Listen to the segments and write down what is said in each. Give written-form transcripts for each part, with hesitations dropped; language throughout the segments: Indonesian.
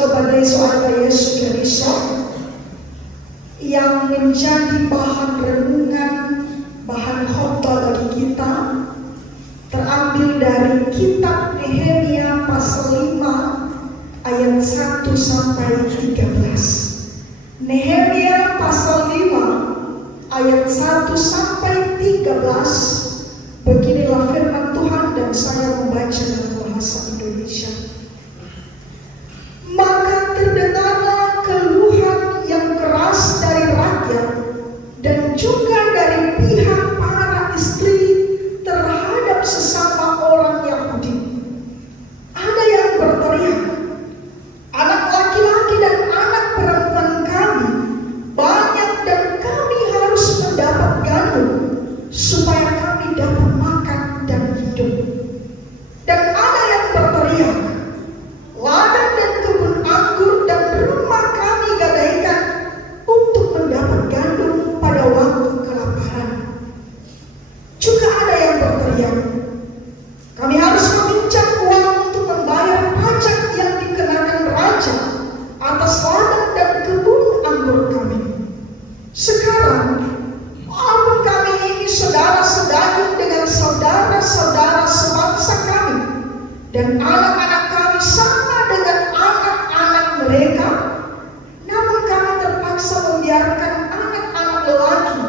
sebagai seorang Yesus Kristus yang menjadi bahan renungan, bahan khotbah bagi kita, terambil dari kitab Nehemia pasal 5 ayat 1 sampai 13. Nehemia pasal 5 ayat 1 sampai 13. Beginilah firman Tuhan dan saya membaca dalam bahasa Indonesia. Maka terdengarlah keluhan yang keras dari rakyat dan juga dari pihak para istri terhadap sesama orang Yahudi. Ada yang berteriak, anak laki-laki dan anak perempuan kami banyak dan kami harus mendapat gandum supaya kami dapat makan dan hidup. Dan ada yang berteriak, ladang dan kebun anggur dan rumah kami gadaikan untuk mendapat gandum pada waktu kelaparan. Juga ada yang berteriak, kami harus meminjam uang untuk membayar pajak yang dikenakan raja atas ladang dan kebun anggur kami. Sekarang, maupun kami ini saudara sedaging dengan saudara-saudara sebangsa kami, dan anak-anak kami sama dengan anak-anak mereka, namun kami terpaksa membiarkan anak-anak lelaki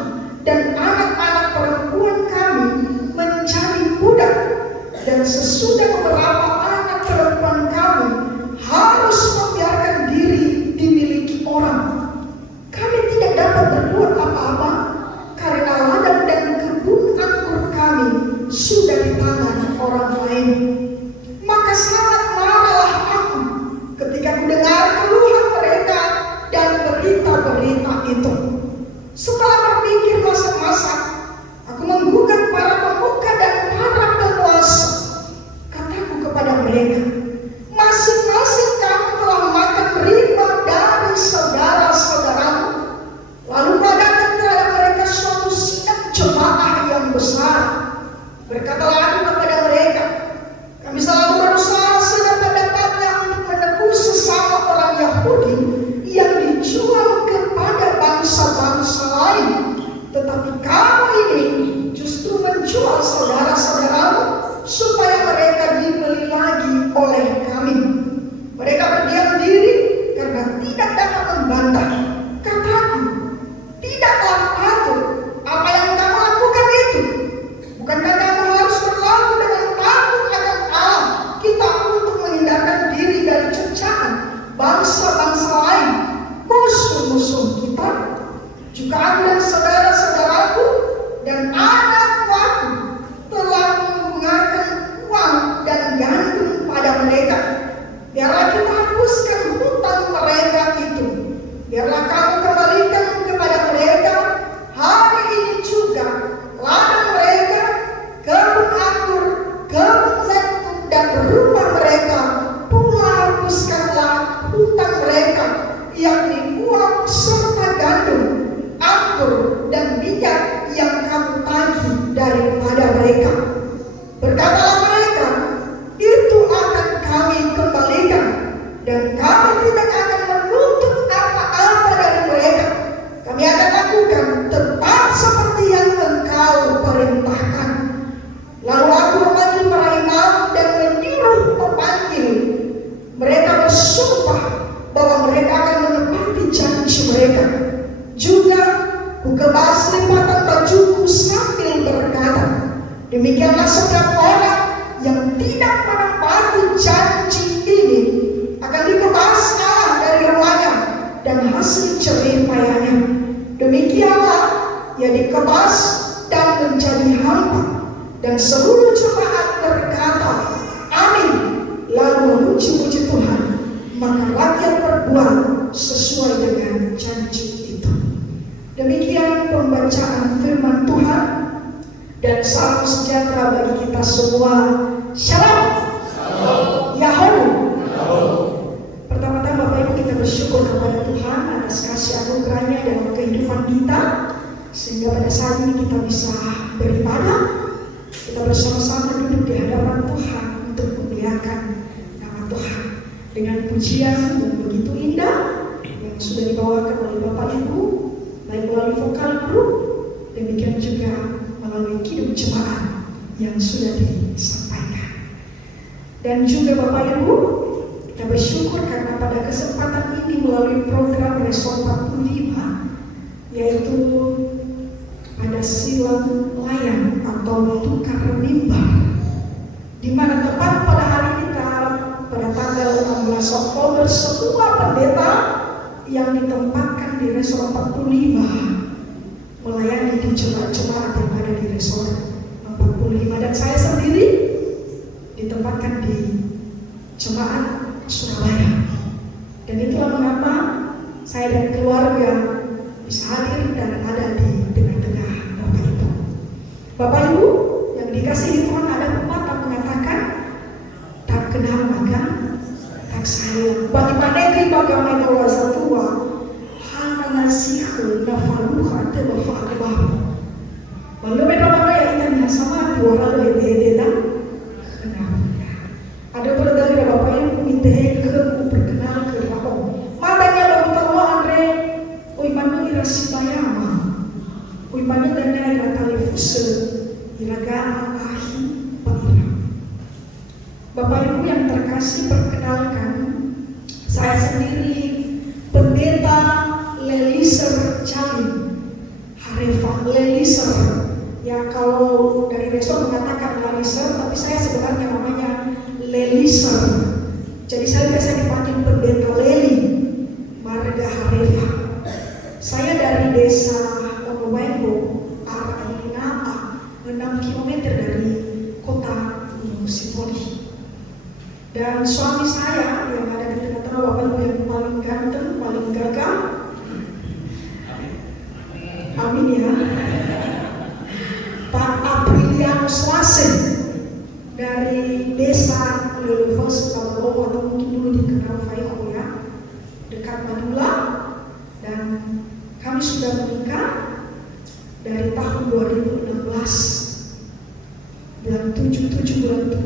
dan anak-anak perempuan kami menjadi budak, dan sesudah beberapa anak perempuan kami harus membiarkan diri dimiliki orang. Kami tidak dapat berbuat apa-apa karena ladang dan kebun anggur kami sudah di tangan orang lain. Maka sangat marahlah aku ketika mendengar keluhan mereka dan berita-berita itu. Setelah berpikir masak-masak, aku menggugat para pemuka dan para penguasa. Kataku kepada mereka, masing-masing kamu telah makan riba dari saudara-saudaramu. Lalu kuadakan terhadap mereka suatu sidang jemaah yang besar. Berkatalah aku kepada mereka, kami selalu berusaha sedapat-dapatnya untuk menebus sesama orang Yahudi yang dijual kepada bangsa-bangsa lain. Tetapi kamu ini justru menjual saudara-saudaramu supaya mereka dibeli lagi oleh kami. Mereka berdiam diri karena tidak dapat membantah. Kataku, tidaklah patut apa yang kamu lakukan itu. Bukankah kamu harus berlaku dengan takut akan Allah kita untuk menghindarkan diri dari cercaan bangsa-bangsa lain, musuh-musuh kita? Juga aku dan saudara-saudaraku dan anak-anakku telah mengumpulkan uang dan gandum pada mereka. Biarlah kita hapuskan hutang mereka itu. Biarlah kamu kembalikan kepada mereka hari ini juga ladang mereka, kebun anggur, kebun zaitun dan rumah mereka. Pula hapuskanlah hutang mereka, yakni uang serta gandum, anggur dan minyak yang kamu tagih daripada mereka. Berkatalah mereka, itu akan kami kembalikan, dan kami tidak akan menuntut apa-apa dari mereka. Kami akan lakukan tepat seperti yang engkau perintahkan. Lalu aku memanggil para imam dan menyuruh memanggil. Mereka bersumpah bahwa mereka akan menepati janji mereka. Juga kukebas lipatan bajuku sambil berkata, demikianlah setiap orang yang tidak menepati janji ini akan dikebas Allah dari rumahnya dan hasil jerih payahnya. Demikianlah ia dikebas dan menjadi hamba. Dan seluruh jemaat berkata, amin, lalu memuji-muji Tuhan. Maka rakyat berbuat sesuai dengan janji itu. Demikian pembacaan firman Tuhan, dan salam sejahtera bagi kita semua. Shalom. Yahoo. Pertama-tama Bapak Ibu, kita bersyukur kepada Tuhan atas kasih anugerahnya dalam kehidupan kita, sehingga pada saat ini kita bisa beribadah. Kita bersama-sama duduk di hadapan Tuhan untuk memuliakan nama Tuhan dengan pujian, sudah dibawakan oleh Bapak Ibu, baik melalui vokal grup, demikian juga melalui kidung jemaat yang sudah disampaikan. Dan juga Bapak Ibu, kita bersyukur karena pada kesempatan ini melalui program Resor 45, yaitu pada silang layang atau tukar mimbar, di mana tepat pada hari kita pada tanggal 16 Oktober semua pendeta yang ditempatkan di Resor 45 melayani di jemaat-jemaat yang ada di Resor 45, dan saya sendiri ditempatkan di jemaat Surabaya. Dan itulah mengapa saya dan keluarga bisa hadir dan ada di tengah-tengah Bapak Ibu. Bapak Ibu yang dikasihi Tuhan, ada pepatah mengatakan tak kenal maka tak sayang. Bagi manegri bagamai kawasa tua, hana nasihu nafaluha tebafa akbar. Lalu beda mana yang ikan sama dua lalu ede dan kenal. Ada berdali Bapak Ibu minta ke berkenal ke Rahom. Madanya baru tahu Andre, oi mana ira sibayama, oi mana dana ira talifuse, iraga ahi paira. Bapak Ibu yang terkasih, perkenalkan saya sendiri Pendeta Leliser Calim Harefa Leliser. Ya kalau dari Resor mengatakan Leliser, tapi saya sebenarnya namanya Leliser. Jadi saya biasa dipanggil Pendeta Leli Marga Harefa. Saya dari desa Onowengo, arah Inapa, 6 km dari kota Gunung Sitoli. Dan suami saya yang ada di tengah-tengah Bapak Ibu yang paling ganteng, paling gagah. Amin ya. Pak Aprilianus Lasen dari desa Leluvos Kalalowo, atau mungkin dulu dikenal Faiko ya, dekat Madula. Dan kami sudah menikah dari tahun 2016, bulan 7 2016.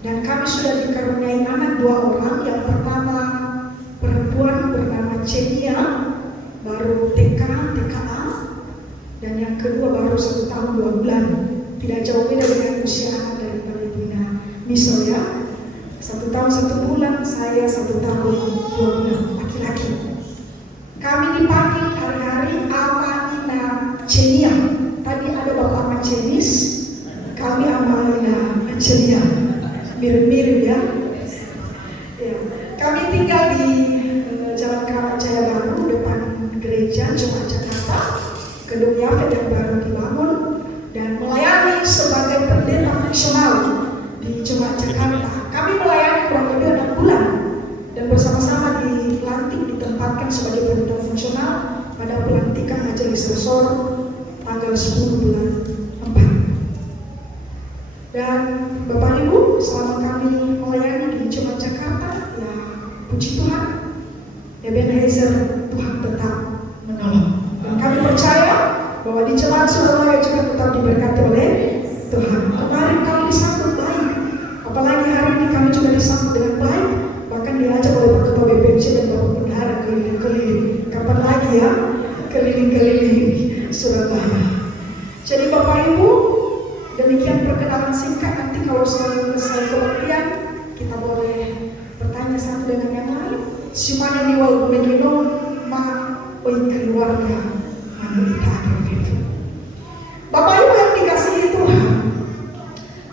Dan kami sudah dikaruniai anak 2 orang. Yang pertama perempuan bernama Cenia, baru TKA, dan yang kedua baru 1 tahun 2 bulan. Tidak jauh beda dengan usia anak dari Palestina. Misal ya, 1 tahun 1 bulan, saya 1 tahun 2 bulan, laki-laki. Kami dipanggil hari-hari Amanina Cenia. Tadi ada Bapak Macenis, kami Amanina Cenia. Mirip-mirip ya. Kami tinggal di Jalan Keramat Jaya Baru, depan gereja Jemaat Jakarta. Gedung Yafet yang baru dibangun, dan melayani sebagai pendeta fungsional di Jemaat Jakarta. Kami melayani kurang lebih 6 bulan, dan bersama-sama dilantik ditempatkan sebagai pendeta fungsional pada pelantikan Majelis Resor tanggal 10 bulan 4. Dan Bapak Ibu, selama kami melayani di Jemaat Jakarta, ya puji Tuhan, Ebenezer, Tuhan tetap menolong. Dan kami percaya bahwa di Jemaat Surabaya juga tetap diberkati oleh Tuhan. Kemarin kami disambut baik, apalagi hari ini kami juga disambut dengan baik, bahkan diajak oleh Pak Ketua BPC dan Bapak Bendahara keliling-keliling. Kapan lagi ya keliling-keliling Surabaya. Jadi Bapak Ibu, demikian perkenalan singkat. Nanti kalau selesai pengertian, kita boleh bertanya satu dengan yang lain. Simana di wal menino ma oi keluarga manusia. Bapak Ibu yang dikasihi Tuhan,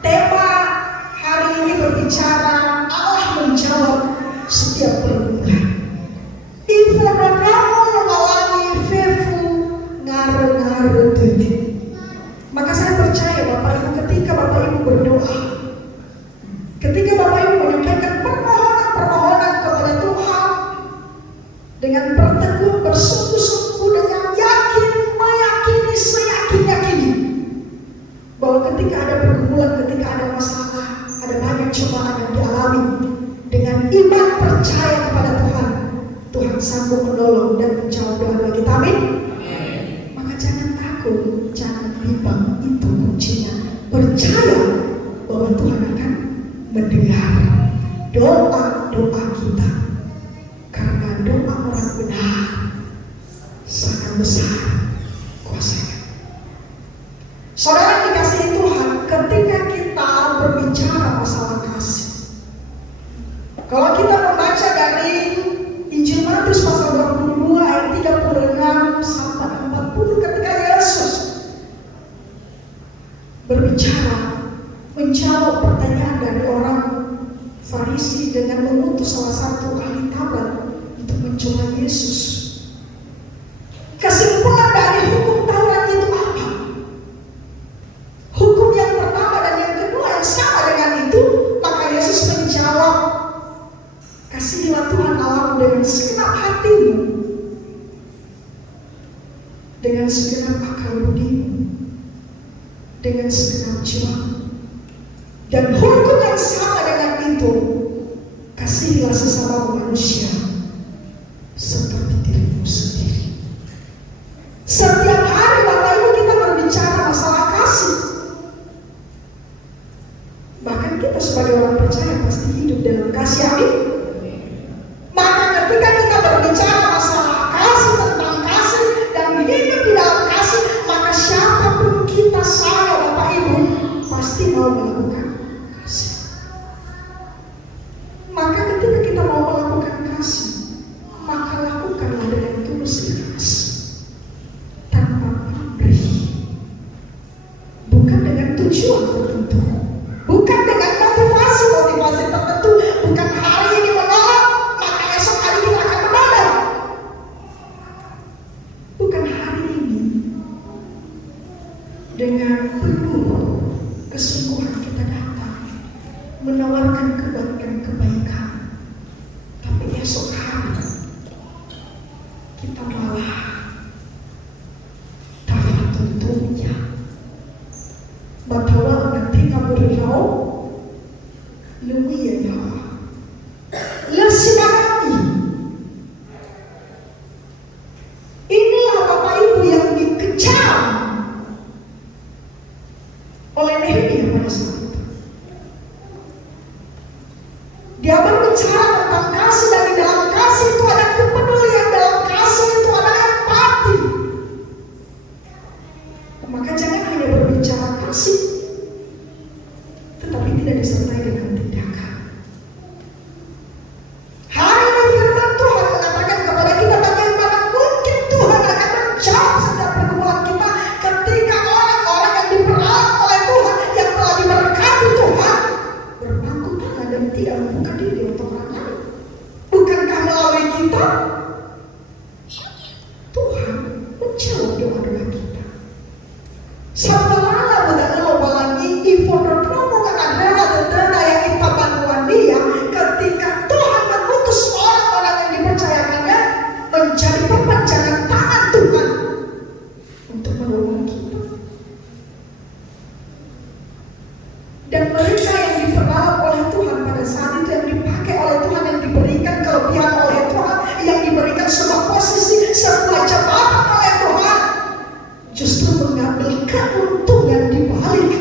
tema hari ini berbicara Allah menjawab setiap pergumulan. Ifononamo melalui fefu ngare-ngare tadi. Maka saya percaya Bapak Ibu, ketika Bapak Ibu berdoa, ketika Bapak Ibu menyampaikan permohonan kepada Tuhan dengan berteguh, bersungguh-sungguh, dengan yakin, meyakini, seyakin-yakini bahwa ketika ada pergumulan, ketika ada masalah, ada banyak cobaan yang dialami, dengan iman percaya kepada Tuhan, Tuhan sanggup menolong dan menjawab doa kita. Amin. Maka jangan takut, jangan bimbang, itu kuncinya. Percaya bahwa Tuhan akan mendengar doa-doa kita. Karena doa orang benar sangat besar kuasanya. Saudara dikasihi Tuhan, ketika kita berbicara masalah kasih, kalau kita membaca dari Injil Matius pasal 22 ayat 36 sampai 40, ketika Yesus berbicara, menjawab pertanyaan dari orang Farisi dengan mengutus salah satu ahli Taurat untuk mencoba Yesus. Kesimpulan dari hukum Taurat itu apa? Hukum yang pertama dan yang kedua yang sama dengan itu. Maka Yesus menjawab, kasihilah Tuhan Allahmu dengan segenap hatimu, dengan segenap akal budimu, dengan segenap jiwamu. Dan hukum yang sama dengan itu, kasihilah sesama manusia seperti dirimu sendiri. Setiap hari Bapak Ibu kita berbicara masalah kasih. Bahkan kita sebagai orang percaya pasti hidup dalam kasih, amin. Maka ketika kita berbicara masalah kasih, tentang kasih dan hidup di dalam kasih, maka siapapun kita, saya Bapak Ibu, pasti mau melakukan kasih. Maka ketika kita mau melakukan kasih, maka lakukanlah dengan tulus ikhlas, tanpa pamrih, bukan dengan tujuan tertentu, bukan dengan motivasi tertentu, bukan hari ini menolak maka esok hari kita akan menolak. Bukan hari ini dengan penuh kesungguhan kita datang menawarkan kebaikan, tapi esok hari kita malah tanpa tentunya bahwa nanti kamu beritahu lebih ya lesinami. Inilah Bapak Ibu yang dikecam oleh Nehemia pada saat itu. Dia berbicara tentang kasih, dan di dalam kasih itu ada kepedulian, dalam kasih itu ada empati. Maka jangan hanya berbicara kasih, tetapi tidak disertai dengan tindakan. Hari ini firman Tuhan mengatakan kepada kita bagaimana mungkin Tuhan akan menjawab setiap pergumulan kita ketika orang-orang yang diperalat oleh Tuhan, yang telah diberkati Tuhan, berbangkit tangan dan tidak membuka diri untuk orang lain. Bukankah melalui kita Tuhan menjawab doa-doa kita? Sabarlah pada lobalangi ifonodromo kan adalah tentara yang kita bantuan dia ketika Tuhan mengutus orang-orang yang dipercayakannya menjadi perpanjangan tangan Tuhan untuk menolong kita. Dan mereka yang diperalat oleh Tuhan pada saat itu, yang dipakai oleh Tuhan, yang diberikan kelebihan oleh Tuhan, yang diberikan sebuah posisi, sebuah jabatan oleh Tuhan, justru mengambil keuntungan di balik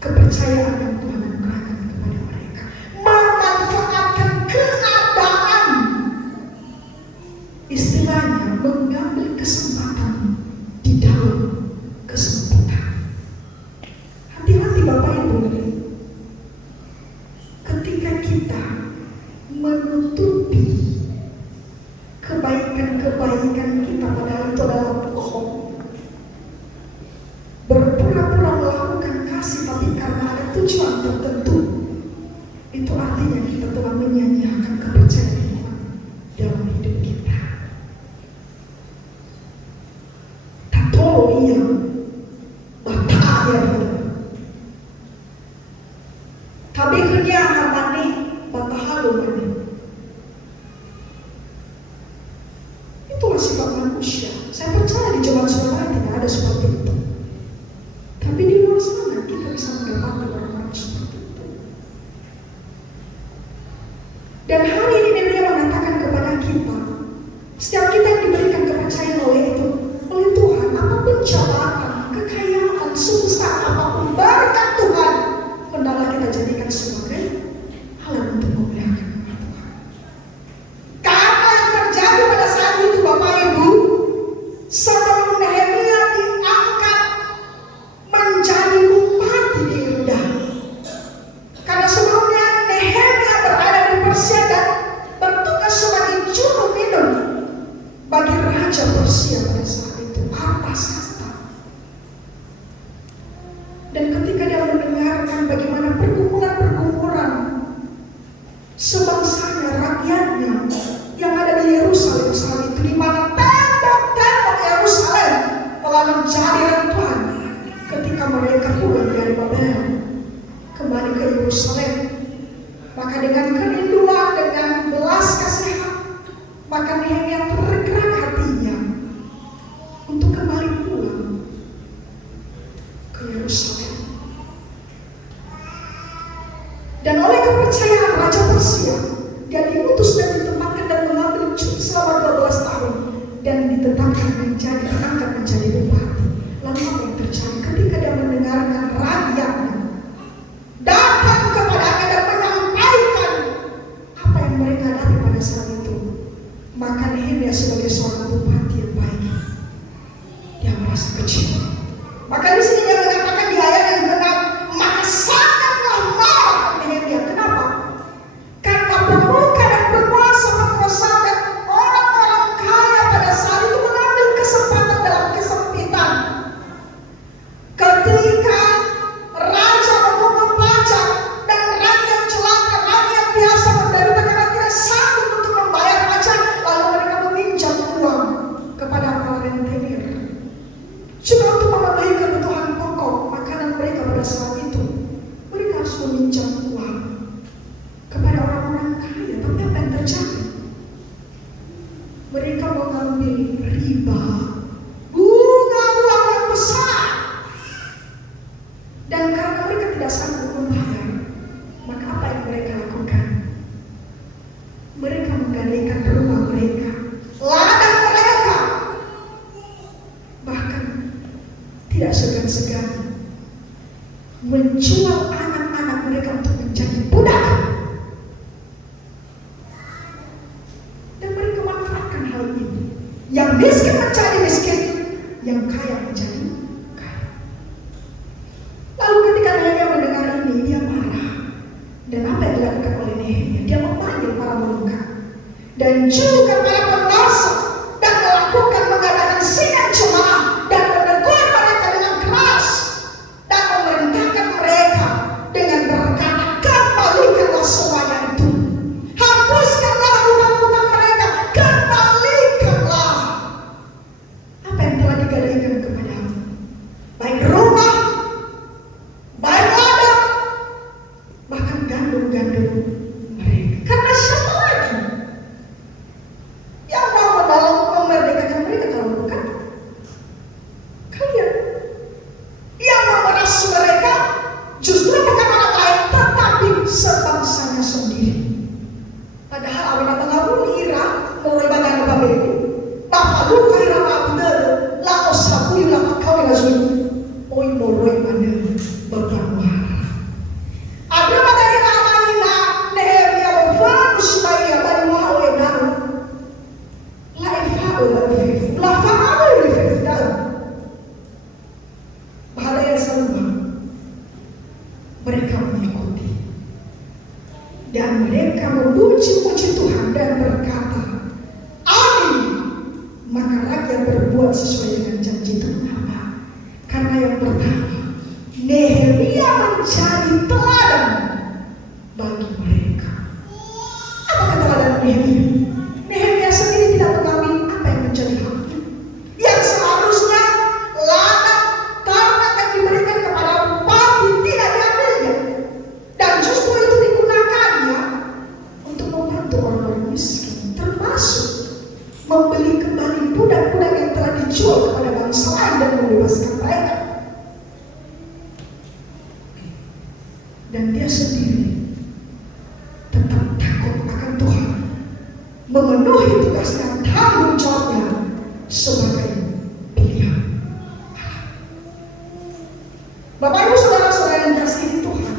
kepercayaan yang Tuhan anugerahkan kepada mereka, memanfaatkan keadaan, istilahnya mengambil kesempatan di dalam kesempitan. Hati-hati Bapak Ibu, ketika kita menutupi kebaikan-kebaikan kita padahal itu adalah bohong, berpura-pura melakukan kasih tapi karena ada tujuan tertentu, itu artinya kita telah menyanyiakan kepercayaan Tuhan dalam hidup kita. Tato iya bataya tapi kerja hamani batahalu mani. Itulah sifat manusia. Saya percaya di zaman Surabaya tidak ada seperti itu. Tapi di luar sana kita bisa mendapati orang-orang seperti itu. Dan hari ini dia mengatakan kepada kita, setiap kita yang diberikan kepercayaan oleh Tuhan, apapun jabatan, kekayaan, sebesar apapun berkat Tuhan, hendaklah kita jadikan sebagai hal untuk memuliakan nama Tuhan. sebangsanya, rakyatnya yang ada di Yerusalem saat itu, di mana tembok-tembok Yerusalem telah menjadi reruntuhan ketika mereka pulang dari Babel kembali ke Yerusalem. Maka dengan kerinduan, dengan belas kasihan, maka Nehemia tergerak hatinya untuk kembali pulang ke Yerusalem. Dan oleh kepercayaan Raja Persia, dia diutus dan ditempatkan dan mengambil cuti selama 12 tahun dan ditetapkan diangkat menjadi bupati. Lalu apa yang terjadi ketika dia mendengarkan rakyatnya datang kepadanya dan menyampaikan apa yang mereka hadapi pada saat itu? Maka Nehemia sebagai seorang bupati yang baik, dia merasa kecil. Maka di sini dia mengatakan di ayat yang ke-6, maka sangatlah marah Nehemia. Kenapa? Karena pemuka dan penguasa dan orang-orang kaya pada saat itu mengambil kesempatan dalam kesempitan. Ketika raja memungut pajak dan rakyat celaka, rakyat biasa menderita karena tidak sanggup untuk membayar pajak, lalu mereka meminjam uang kepada para rentenir juga untuk memenuhi kebutuhan pokok makanan mereka pada saat itu. Mereka harus meminjam uang kepada orang-orang kaya. Tapi apa yang terjadi? Mereka mengambil riba, bunga uang yang besar, dan karena mereka tidak sanggup membayar, maka apa yang mereka lakukan? Mereka menggadaikan rumah mereka, ladang mereka, bahkan tidak segan-segan menjual anak-anak mereka untuk menjadi budak. Dan mereka manfaatkan hal ini. Yang miskin menjadi miskin, yang kaya menjadi kaya. Lalu ketika Nehemia mendengar ini, dia marah. Dan apa yang dilakukan oleh Nehemia? Dia memanggil para pemuka dan juga para penguasa dan mengadakan sidang jemaah dan menegur mereka dengan keras dan memerintahkan mereka dengan berkata, kembalikanlah semuanya itu, hapuskanlah hutang-hutang mereka, kembalikanlah apa yang telah digadaikan kepadamu, baik rumah, baik ladang, bahkan gandum-gandum mereka. Karena siapa lagi yang mau memerdekakan mereka kalau bukan kalian? Yang memeras mereka justru bukan orang lain, tetapi sebangsanya sendiri. Padahal awalnya mengabuli Ira mulai bagian Babel ini, bahalu kaira abdel, la osabu la kau lazui, oi moroi mana berbuah. Abra bagai Ramalina Nehemia berfanu supaya baru mau enaru, la efau la efif, la faamu la efif dah. Bahaya yang sama, mereka mengikuti dan mereka memuji-muji Tuhan dan berkata, amin. Maka rakyat berbuat sesuai dengan janji Tuhan. Apa? Karena yang pertama, Nehemia menjadi teladan bagi mereka. Apa keteladan Nehemia? Nehemia sendiri tidak mengambil apa yang menjadi haknya, yang seharusnya ladang ternak yang diberikan kepada bupati tidak diambilnya, dan justru itu digunakannya untuk membantu orang-orang miskin, termasuk membeli kembali budak-budak yang telah dijual kepada bangsa lain dan membebaskan mereka. Dan dia sendiri tetap takut akan Tuhan, memenuhi tugas dan tanggung jawabnya sebagai pilihan Allah. Bapak Ibu saudara-saudara yang dikasihi Tuhan,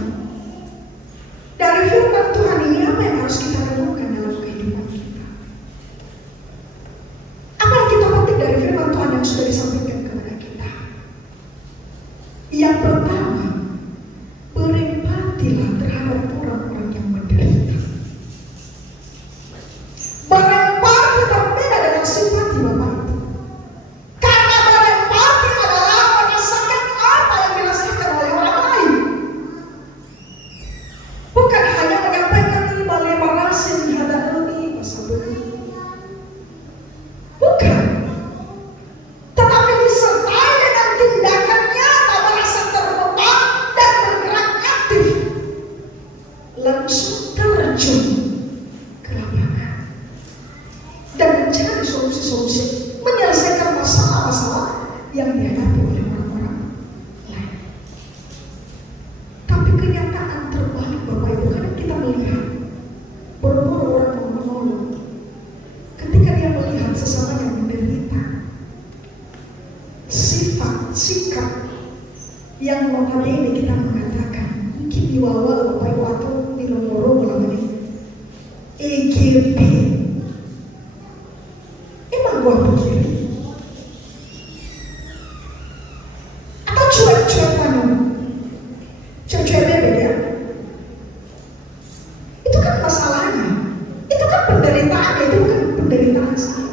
dari firman Tuhan ini apa yang harus kita renungkan dalam kehidupan kita? Apa yang kita petik dari firman Tuhan yang sudah disampaikan kepada kita? Yang pertama, berempatilah terhadap orang-orang yang menderita. Berempati berbeda dengan simpati Bapak Ibu. Karena berempati adalah merasakan apa yang dirasakan oleh orang EKP. Emang gua begini? Atau cuek-cuek mana? Cuek-cuek bebek ya? Itu kan masalahnya. Itu kan penderitaan, itu bukan penderitaan saya.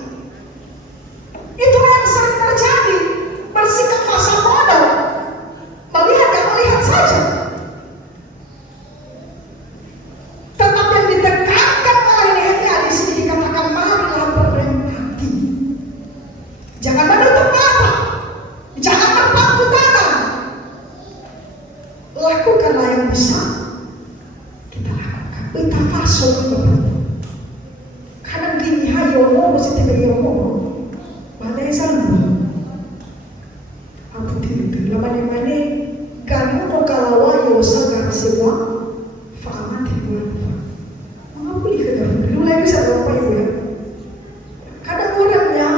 Itu yang sering terjadi. Bersikap masa bodoh. Melihat dan melihat saja. Tetapi yang ditekankan oleh Nehemia di sini dikatakan marilah berempati. Jangan menutup mata. Jangan berpangku tangan. Lakukanlah yang bisa kita lakukan. Kita fasok kadang gini hayo ngomong mesti tiba ngomong. Balai sana. Aku tidak lamane-mane kamu kok kalawa yo sagar semua faaman tiba. Mengapa dulu lagi bisa berapa ibu ya? Kadang orangnya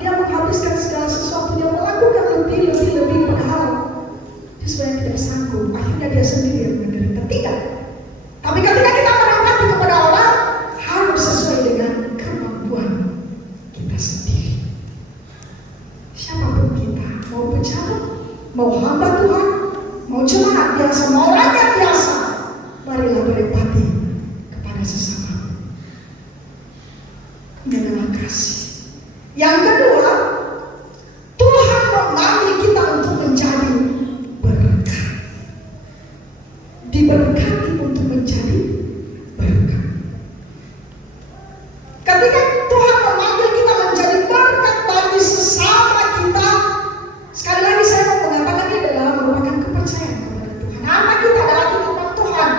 dia menghabiskan segala sesuatu, dia melakukan lebih padahal dia sebenarnya tidak sanggup. Akhirnya dia sendiri yang menderita. Tidak. Tapi ketika kita berempati kepada orang harus sesuai dengan kemampuan kita sendiri. Siapapun kita, mau pejabat, mau hamba Tuhan, mau jemaat biasa, mau rakyat biasa, marilah berempati kepada sesama. Ini adalah kasih. Yang kedua, Tuhan memanggil kita untuk menjadi berkat. Diberkati untuk menjadi berkat. Ketika Tuhan memanggil kita menjadi berkat bagi sesama kita, sekali lagi saya mau mengatakan ini adalah merupakan kepercayaan kepada Tuhan. Anak kita adalah titipan Tuhan.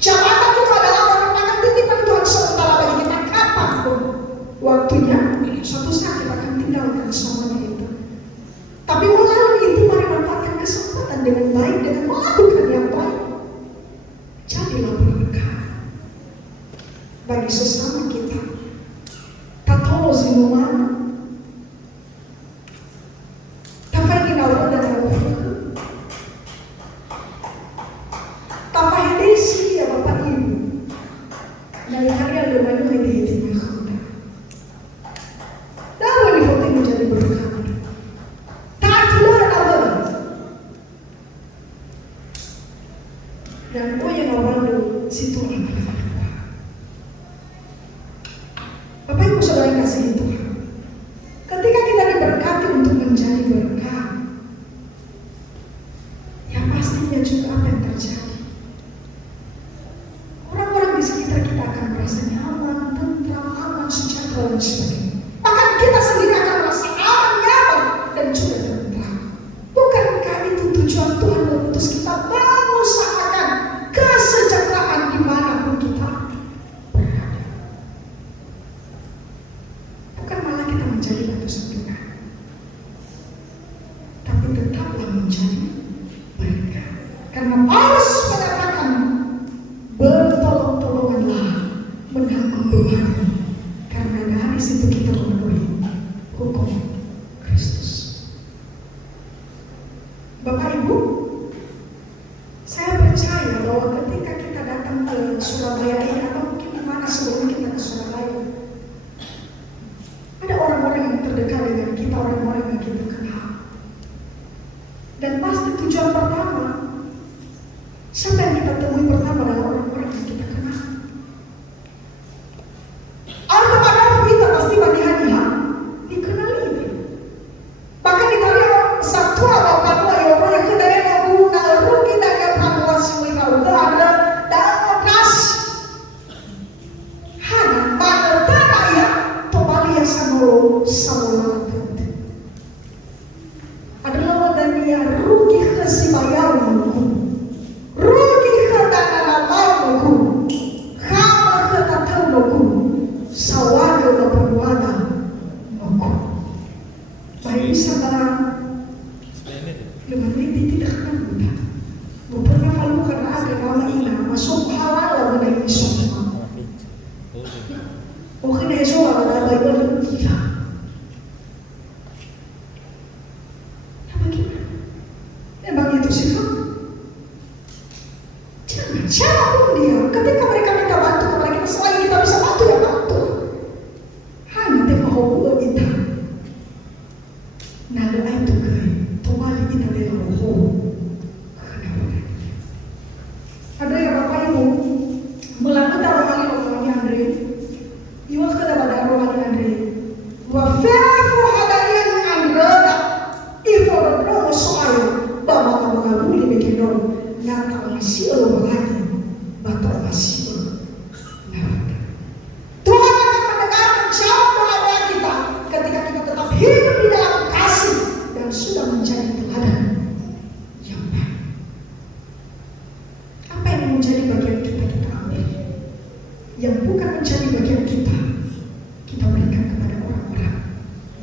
Jabatan itu adalah merupakan titipan Tuhan sementara bagi kita kapanpun waktunya. Suatu saat kita akan tinggalkan semuanya itu. Tapi melalui itu mari manfaatkan kesempatan dengan baik, dengan melakukan yang baik. Jadilah berkat bagi sesama kita. Tatolo zinuman, tafai nawa dan nawa, tafai desi ya bapak ibu. Dari hari yang lumanya ini mahkota. Dapat difoto menjadi berkat. Tak keluar nawa. Dan kau yang awal situ lah. Bapak Ibu Saudara yang kasih Tuhan, ketika kita diberkati untuk menjadi berkat, ya pastinya juga apa yang terjadi. Orang-orang di sekitar kita akan merasa nyaman, tentram, aman, sejahtera dan sebagainya. Bahkan kita sendiri akan merasa aman, nyaman dan juga tentram. Bukankah itu tujuan Tuhan mengutus kita mengusahakan kesejahteraan dimanapun kita berada? Bukan malah kita menjadi batu sandungan, tapi tetaplah menjadi berkat. Karena Paulus mengatakan bertolong-tolonganlah menanggung beban, karena dari situ kita memenuhi hukum Kristus. Bapak Ibu, saya percaya bahwa ketika kita datang ke Surabaya ini atau mungkin di mana sebelum kita ke Surabaya, ada orang-orang yang terdekat dengan kita, orang-orang yang kita kenal. Dan pasti tujuan pertama, siapa yang kita temui pertama adalah orang-orang yang kita kenal. Orang-orang kita pasti bagi-hadiah dikenali itu. Bahkan ditarik satu apa yang orang yang kedai mau rugi dan yang pernah siwira udah ada demokrasi. Hanya pada tanah ya tobalia sanolo samola kente. Adalah dan dia rugi ke si bayarmu, rugi ke tanah mamu, hama ke tatamu, sawaga na perwada moku. Baik saudara. Lumamiti tidak akan mudah. Bukannya kalau karena ada nama ina masuk halal mengenai Islam. Oke na Yesus ada Bible tidak. Ya bagaimana? Memang itu sifat. Jangan siapapun dia. Ketika mereka minta bantu kepada kita, selain kita bisa bantu Romani Andre. Wafefu hadayan angrada ifododromo soayo bama kamangabuli mekinom nata masih lagi batok masih. Tuhan akan mendengarkan jawab doa kita ketika kita tetap hidup di dalam kasih dan sudah menjadi teladan yang baik. Apa yang menjadi bagian kita ambil, yang bukan menjadi bagian kita berikan kepada orang-orang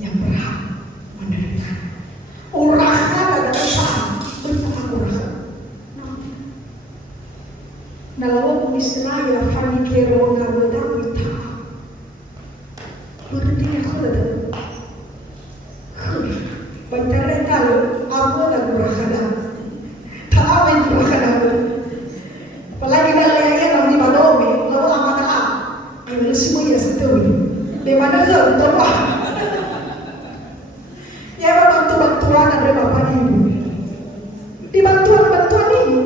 yang berhak menerima. Urahan adalah usaha bertahap urahan. Dalam Israel fanikero nawedamita berdiri khulada bantare tahu aku dan urahan tahu yang urahan apalagi dalam yang di Madome lalu amanah ini semua ya setuju di mana tuh coba ya bantuan dari Bapak Ibu di bantuan ini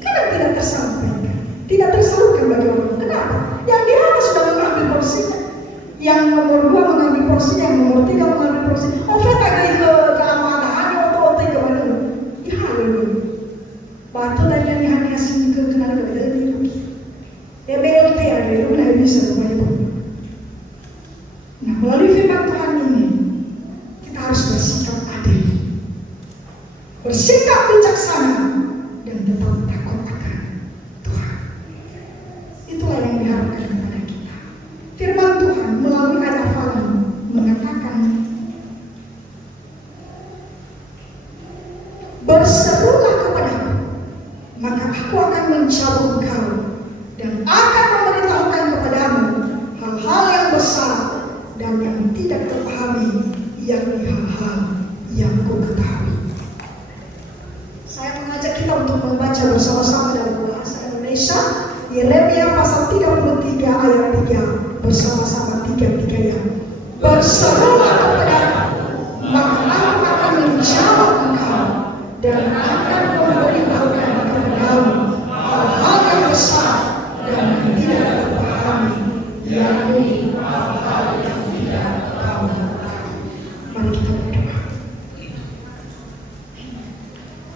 kadang tidak tersampaikan, tidak tersalurkan bagi orang. Kenapa? Yang di atas sudah mengambil porsinya, yang nomor 2 mengambil porsinya, yang nomor 3 mengambil porsinya. Oke, tadi ke keamanan atau ke mana? Ya ini batu dan yang hanya sini ke kenal ke ini. BLT ada, itu nggak bisa Bapak Ibu. Nah, melalui firman Tuhan ini kita harus bersikap adil, bersikap bijaksana, dan tetap takut akan Tuhan. Itulah yang diharapkan kepada kita. Firman Tuhan melalui ayat Al-Fatihah mengatakan, berserulah kepadaku, maka aku akan menjawab engkau dan akan memberitahukan kepadamu hal-hal yang besar dan yang tidak terpahami, yakni hal-hal yang ku ketahui. Saya mengajak kita untuk membaca bersama-sama dalam bahasa Indonesia Yeremia pasal 33 ayat 3 bersama-sama 3 ya. Berserulah kepadaku, maka aku akan menjawab engkau dan akan memberitahukan kepadamu hal-hal yang besar dan yang tidak terpahami, yakni hal-hal yang tidak kau ketahui. Mari kita berdoa.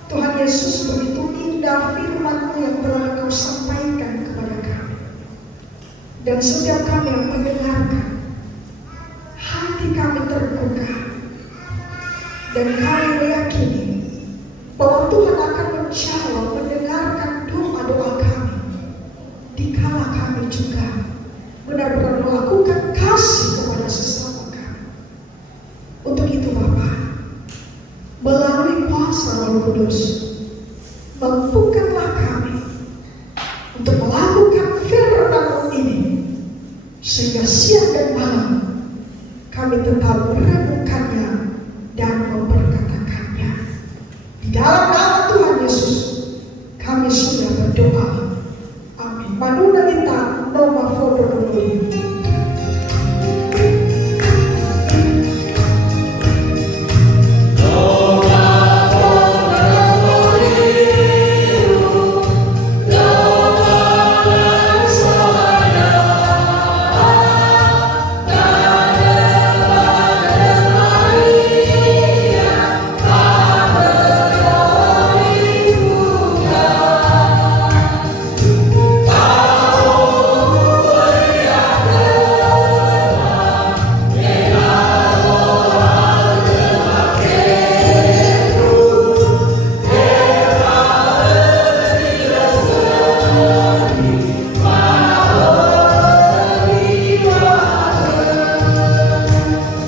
Tuhan Yesus, begitu indah firman-Mu yang telah Engkau sampaikan kepada kami. Dan setiap kami yang mendengarkan, hati kami terbuka. Dan kami meyakini bahwa Tuhan akan menjawab, mendengarkan doa-doa kami. Dikala kami juga benar-benar melakukan kasih kepada sesama kami. Untuk itu Bapa, melalui kuasa Roh Kudus, mampukanlah kami untuk melakukan firman ini, sehingga siang dan malam kami tetap merenungkannya dan memperkatakannya di dalam nama